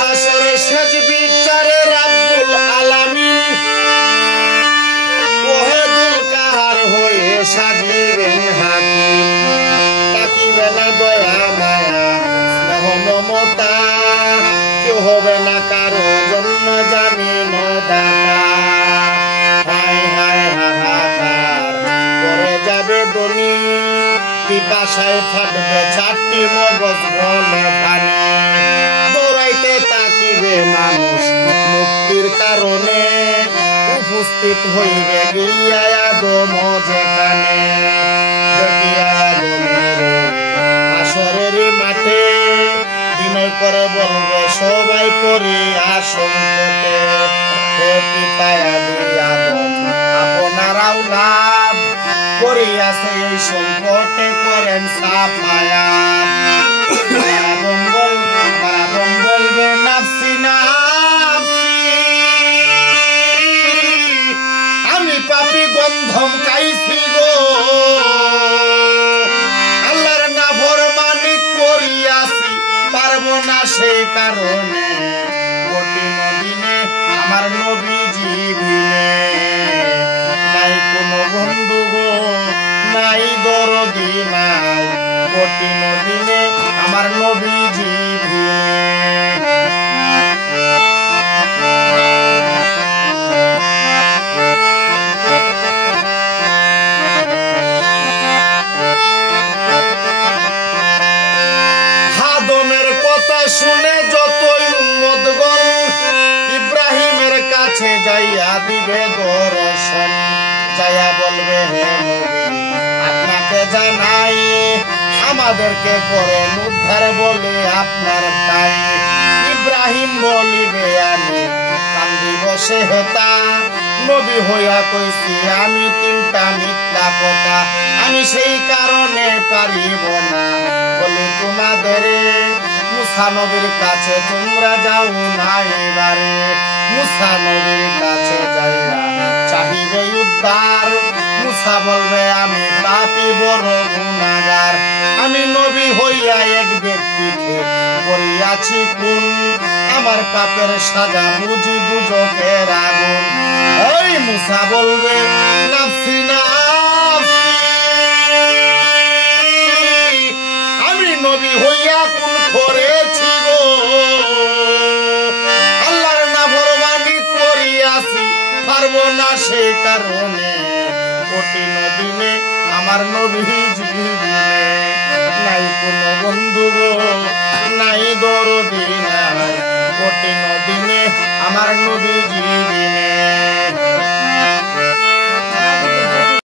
হাসরে সেজ বিচারে রাব্বুল আলামিন ওহেদুল কাহার হয়ে সাজিবেন হাকিম তাকিবে না দয়া মায়া স্নেহ মমতা কেউ হবে না কারো জন্য জামিন দাতা হায় হায় হাহাকার করে যাবে দনি পিপাসায় ফাটবে চারটি মগজ বলে পানি দৌড়াইতে তাকিবে মানুষ মুক্তির কারণে উপস্থিত হইবে গিয়া আদম যেখানে দেখিয়া আদমের আসরের মাঠে বিনয় করে বলবে সবাই করিয়া সংকটে হে পিতা আদম আপনার আওলাদ করিয়াছে এই সংকটে করেন সাফায়াত আদম বলবে নাফসি নাফসি আমি পাপী গন্ধম কাইছি গো আল্লাহর নাফরমানি করিয়াছি পারবো না সেই কারণে কঠিন দিনে আমার নবীজি ভিনে নাই কোনো বন্ধু গো নাই দরদি নাই কঠিন দিনে আমার নবীজি ভিনে আদমের কথা শুনে যতই উম্মতগণ ইব্রাহিমের কাছে যাইয়া দিবে দর্শন যাইয়া বলবে হে নবী আপনাকে জানাই আমাদেরকে করেন উদ্ধার বলে আপনার তাই ইব্রাহিম বলিবে আমি কান্দি বসে হেতা নবী হইয়া কইছি আমি তিনটা মিথ্যা কথা আমি সেই কারণে পারিব না বলি তোমাদের মুসা নবীর কাছে তোমরা যাও না এবারে মুসা নবীর কাছে যাইয়া চাহিবে উদ্ধার মুসা বলবে আমি পাপী বড় গুনাহগার আমি নবী হইয়া এক ব্যক্তিকে করিয়াছি খুন আমার পাপের সাজা বুঝি দুজকের আগুন ওই মুসা বলবে নাফসি নাফসি আমি নবী হইয়া কোন করেছি গো আল্লাহর নাফরমানি করিয়াছি পারবো না সেই কারণে কঠিন দিনে আমার নবীজি ভিনে নাই কোনো বন্ধু গো নাই দরদি নাই কঠিন দিনে আমার নবীজি